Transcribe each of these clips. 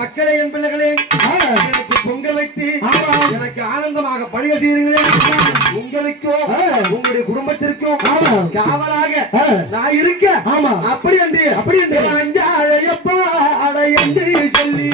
மக்களே என் பிள்ளைகளே எனக்கு பொங்க வைத்து எனக்கு ஆனந்தமாக பணிய செய்யுங்களே. உங்களுக்கும் உங்களுடைய குடும்பத்திற்கும் காவலாக நான் இருக்க. ஆமா அப்படி என்று அஞ்சாழையப்பா அடை என்று சொல்லி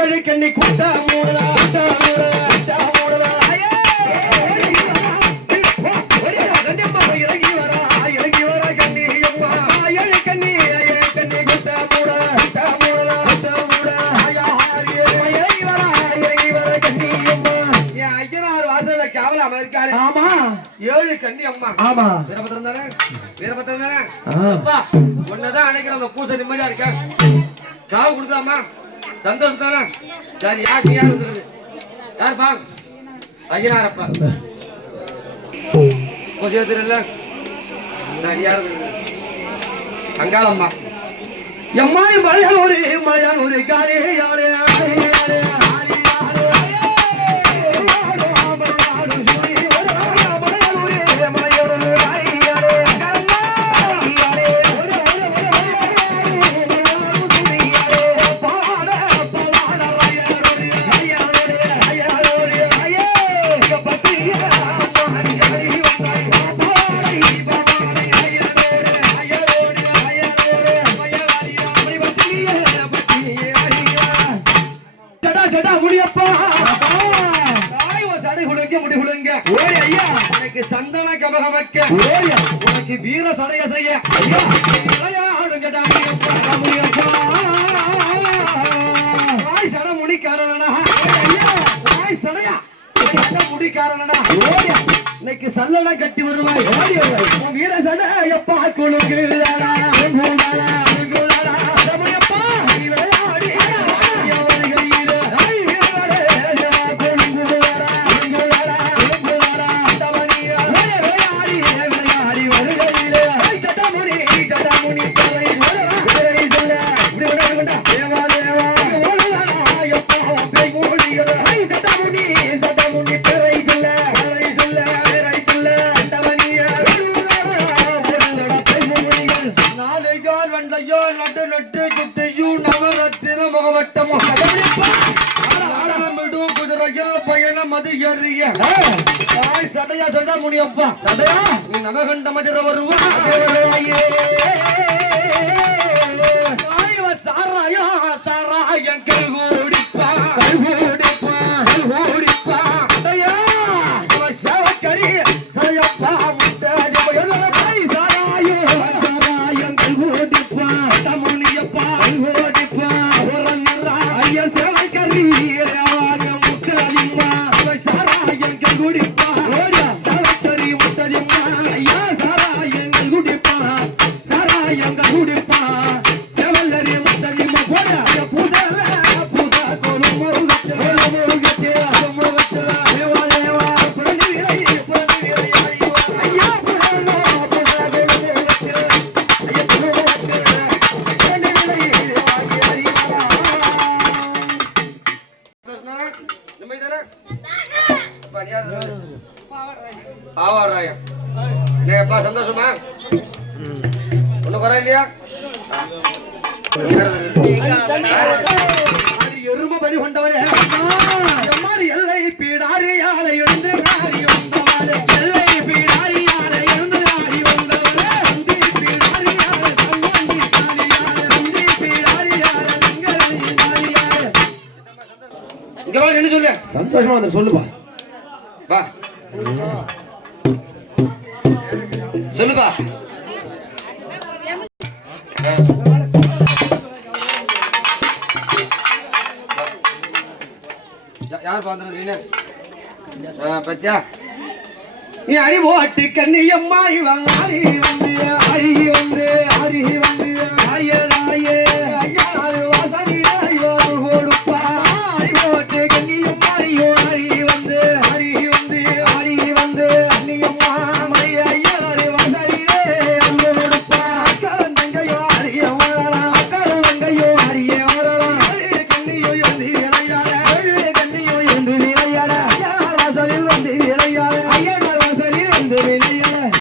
ஏழு கண்ணி கூட்ட ஏழு கண்ணி அம்மா. ஆமா வீரபத்திரம் தானே, வீரபத்திரம் தானே. ஒன்னதான் அணைக்கிற அந்த பூசை நிம்மதியா இருக்க. காவு கொடுக்கலாமா? சந்தோஷம் தானே. சரி யாருக்கு யார் வந்துருக்கு? யார் பாங்க? ஐயனாரப்பா பூசை தெரியல. சரி யார் அங்காளம்மா எம்மாடி மலையானூர் காலே யாரே சந்தன கமகமக்க உனக்கு வீர சடைய செய்ய சட முடிக்காரனா சடையா முடி காரணடா இன்னைக்கு சல்லடை கட்டி வருவாய் வீர சட எப்பா குழுங்குடா சடையா சண்டா முனியப்பா சடையா நீ நவகண்ட மதுர வருவா சாராயா சாராயம் கல்கூடிப்பா கல்கூடிப்பா கல்கூடிப்பா சடையா சவக்கரி சடையப்பா முட்டாய் சாராயம் சாராயம் கல்கூடிப்பா முனியப்பா கல்கூடிப்பா ஐயா சவக்கரி சந்தோஷமா ஒண்ணு குறை இல்லையா எறும்பு பலி கொண்டவரே எல்லை பீடாரி ஆலை எழுந்து நாடி வந்தவரே எல்லை பீடாரி ஆலை எழுந்து நாடி வந்தவரே அந்தி பீடாரி ஆலை தங்கி தாலியாரே அந்தி பீடாரி ஆலை தங்கி தாலியாரே இங்க வா என்ன சொல்லு சந்தோஷமா வந்து சொல்லுப்பா வா சொல்லுப்பா யார் பாத்துறீங்க பத்தியா நீ அடி போட்டு கண்ணியம்மா இவன் ஆடி வந்து